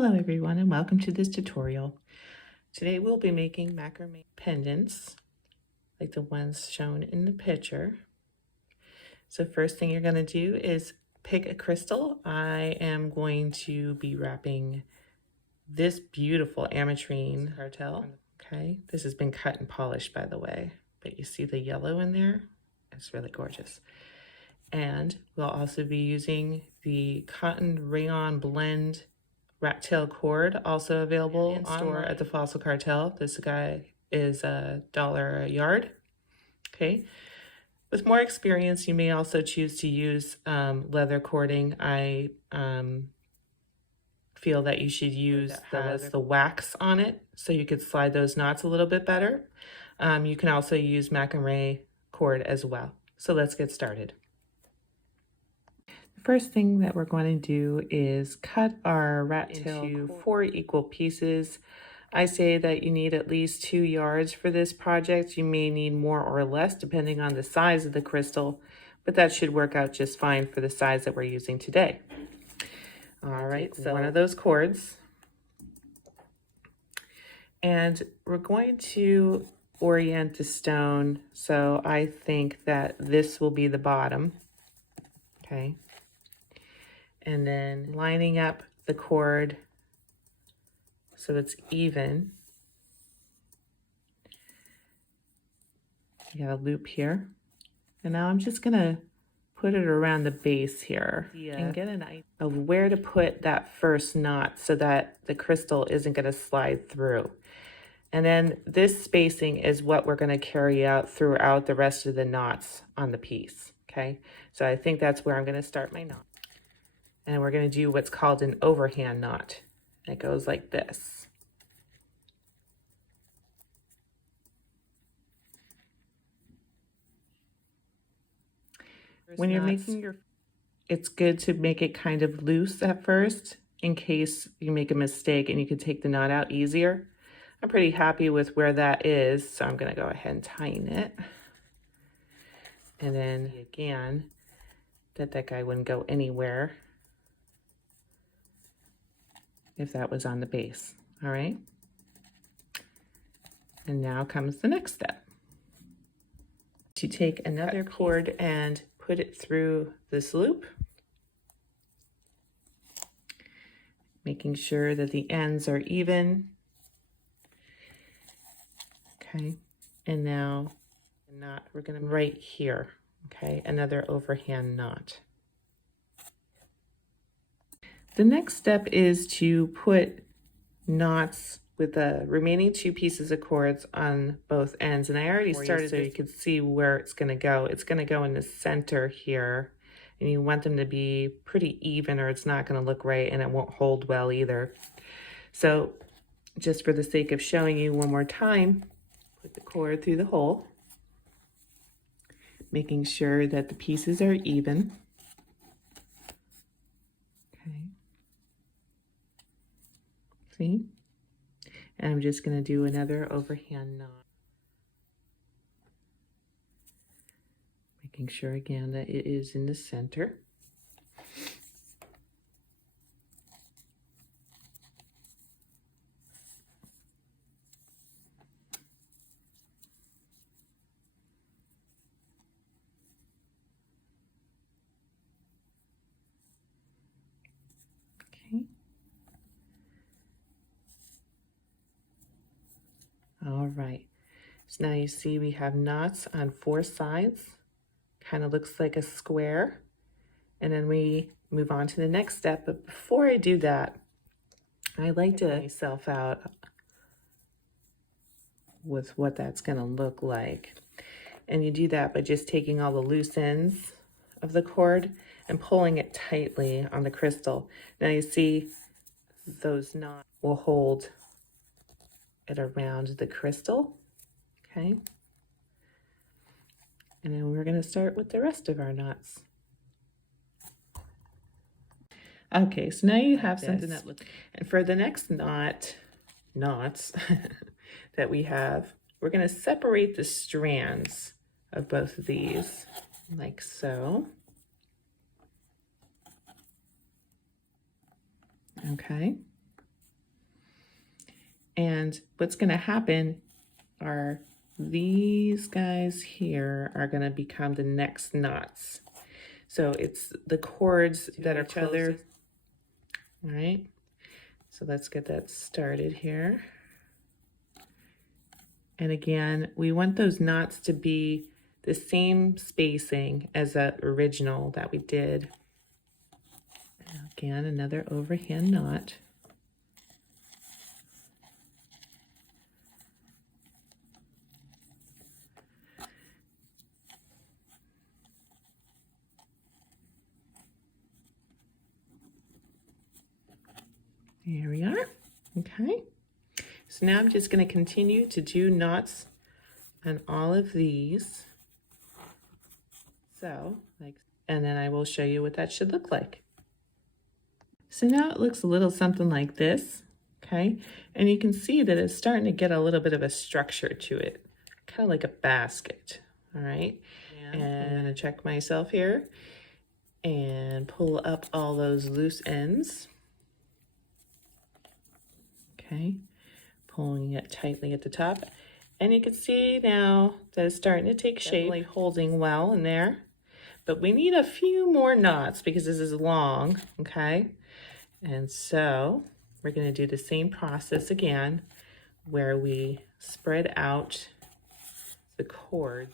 Hello everyone and welcome to this tutorial. Today we'll be making macrame pendants like the ones shown in the picture. So first thing you're going to do is pick a crystal. I am going to be wrapping this beautiful ametrine cartel. Okay, this has been cut and polished by the way, but you see the yellow in there? It's really gorgeous. And we'll also be using the cotton rayon blend rat tail cord, also available in store at the Fossil Cartel. This guy is $1 a yard. Okay. With more experience, you may also choose to use leather cording. I feel that you should use the wax on it so you could slide those knots a little bit better. You can also use macrame cord as well. So let's get started. The first thing that we're going to do is cut our rat tail into 4 equal pieces. I say that you need at least 2 yards for this project. You may need more or less depending on the size of the crystal, but that should work out just fine for the size that we're using today. All right, so one of those cords. And we're going to orient the stone, so I think that this will be the bottom. Okay. And then lining up the cord so it's even. You got a loop here. And now I'm just gonna put it around the base here and get an idea of where to put that first knot so that the crystal isn't gonna slide through. And then this spacing is what we're gonna carry out throughout the rest of the knots on the piece, okay? So I think that's where I'm gonna start my knot. And we're going to do what's called an overhand knot. It goes like this. When you're making your, it's good to make it kind of loose at first in case you make a mistake and you can take the knot out easier. I'm pretty happy with where that is, so I'm going to go ahead and tighten it. And then again, that guy wouldn't go anywhere if that was on the base. All right. And now comes the next step. To take another cord and put it through this loop, making sure that the ends are even. Okay. And now we're going to right here. Okay. Another overhand knot. The next step is to put knots with the remaining 2 pieces of cords on both ends. And I already started so you can see where it's going to go. It's going to go in the center here. And you want them to be pretty even or it's not going to look right and it won't hold well either. So just for the sake of showing you one more time, put the cord through the hole, making sure that the pieces are even. See? And I'm just going to do another overhand knot. Making sure again that it is in the center. Okay. All right, so now you see we have knots on 4 sides, kind of looks like a square, and then we move on to the next step. But before I do that, I like to myself out with what that's going to look like. And you do that by just taking all the loose ends of the cord and pulling it tightly on the crystal. Now you see those knots will hold it around the crystal. Okay. And then we're going to start with the rest of our knots. Okay, so now you have something that looks, and for the next knots that we have, we're going to separate the strands of both of these like so. Okay. And what's going to happen are these guys here are going to become the next knots. So it's the cords that are closer. All right. So let's get that started here. And again, we want those knots to be the same spacing as that original that we did. Again, another overhand knot. Here we are. Okay. So now I'm just going to continue to do knots on all of these. So, and then I will show you what that should look like. So now it looks a little something like this, okay? And you can see that it's starting to get a little bit of a structure to it, kind of like a basket, all right? And I'm gonna check myself here and pull up all those loose ends. Okay, pulling it tightly at the top. And you can see now that it's starting to take shape, definitely holding well in there. But we need a few more knots because this is long, okay? And so we're going to do the same process again where we spread out the cords.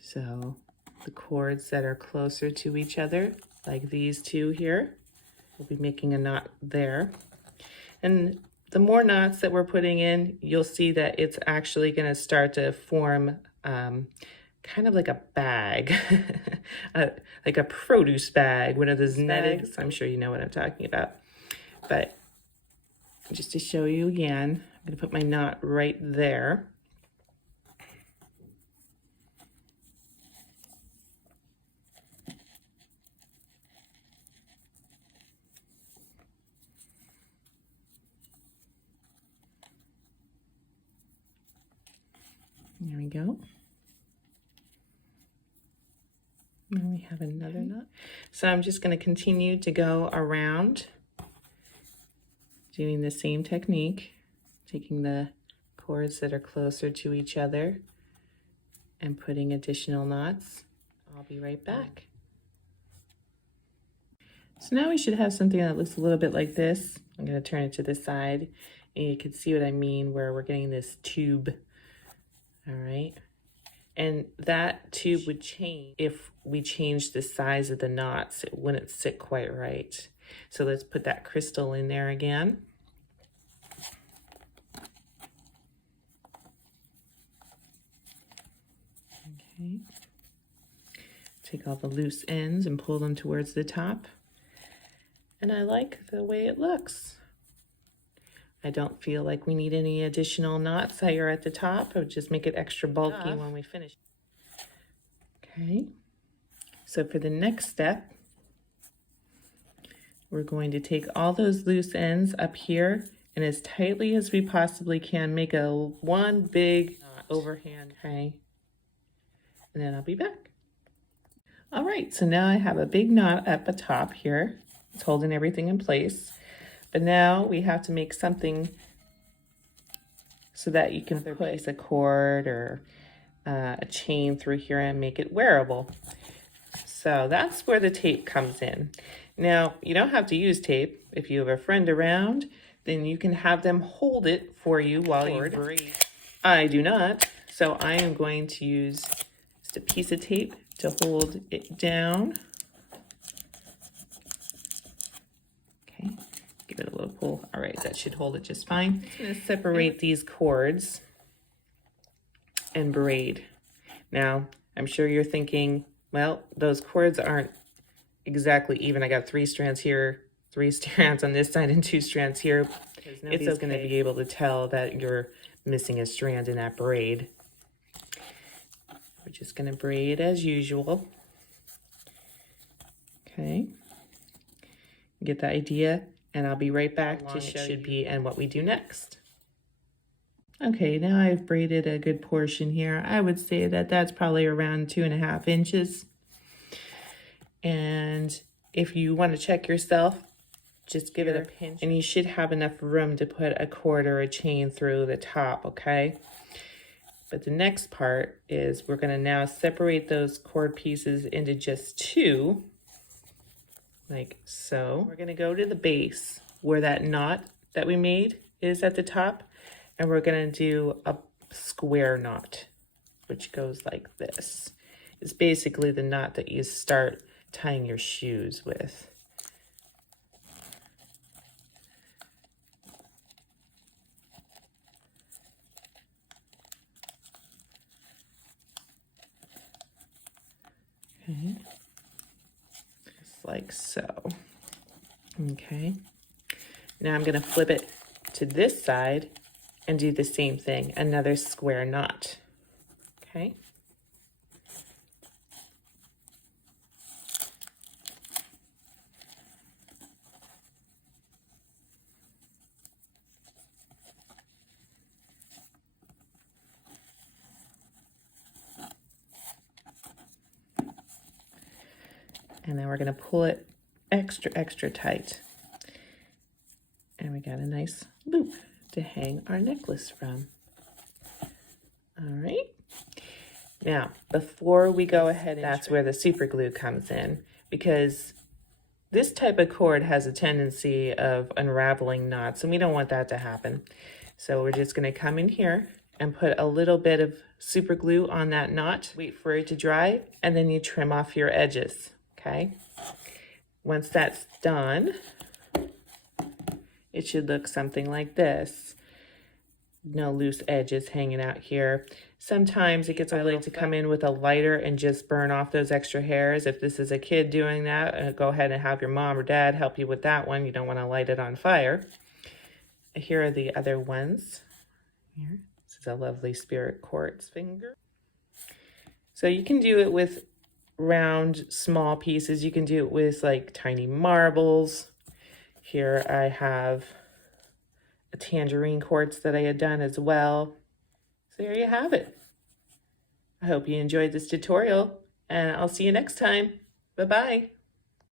So the cords that are closer to each other, like these two here, we'll be making a knot there. And the more knots that we're putting in, you'll see that it's actually going to start to form kind of like a bag, like a produce bag, one of those netted. I'm sure you know what I'm talking about. But just to show you again, I'm going to put my knot right there. There we go. And we have another knot. So I'm just going to continue to go around doing the same technique, taking the cords that are closer to each other and putting additional knots. I'll be right back. So now we should have something that looks a little bit like this. I'm going to turn it to the side and you can see what I mean where we're getting this tube. All right. And that tube would change if we change the size of the knots. It wouldn't sit quite right. So let's put that crystal in there again. Okay. Take all the loose ends and pull them towards the top. And I like the way it looks. I don't feel like we need any additional knots here at the top. I would just make it extra bulky when we finish. Okay, so for the next step, we're going to take all those loose ends up here and as tightly as we possibly can, make one big overhand, okay? And then I'll be back. All right, so now I have a big knot at the top here. It's holding everything in place. But now we have to make something so that you can place a cord or a chain through here and make it wearable. So that's where the tape comes in. Now, you don't have to use tape. If you have a friend around, then you can have them hold it for you while you braid. I do not, so I am going to use just a piece of tape to hold it down. Okay. Give it a little pull. All right, that should hold it just fine. I'm going to separate these cords and braid. Now, I'm sure you're thinking, well, those cords aren't exactly even. I got 3 strands here, 3 strands on this side, and 2 strands here. It's okay. Going to be able to tell that you're missing a strand in that braid. We're just going to braid as usual. Okay. Get the idea? And I'll be right back to show you and what we do next. Okay, now I've braided a good portion here. I would say that that's probably around 2.5 inches. And if you want to check yourself, just give it a pinch, and you should have enough room to put a cord or a chain through the top, okay? But the next part is we're going to now separate those cord pieces into just two, like so. We're going to go to the base where that knot that we made is at the top, and we're going to do a square knot, which goes like this. It's basically the knot that you start tying your shoes with. Okay, just like so. Okay, now I'm going to flip it to this side and do the same thing, another square knot. Okay. And then we're going to pull it extra tight. And we got a nice loop to hang our necklace from. All right. Now, before we go ahead, that's where the super glue comes in, because this type of cord has a tendency of unraveling knots, and we don't want that to happen. So we're just going to come in here and put a little bit of super glue on that knot, wait for it to dry, and then you trim off your edges, okay? Once that's done, it should look something like this. No loose edges hanging out here. Sometimes it gets, I like to come in with a lighter and just burn off those extra hairs. If this is a kid doing that, go ahead and have your mom or dad help you with that one. You don't want to light it on fire. Here are the other ones. Here, this is a lovely spirit quartz finger. So you can do it with round, small pieces. You can do it with like tiny marbles. Here I have a tangerine quartz that I had done as well. So there you have it. I hope you enjoyed this tutorial, and I'll see you next time. Bye-bye.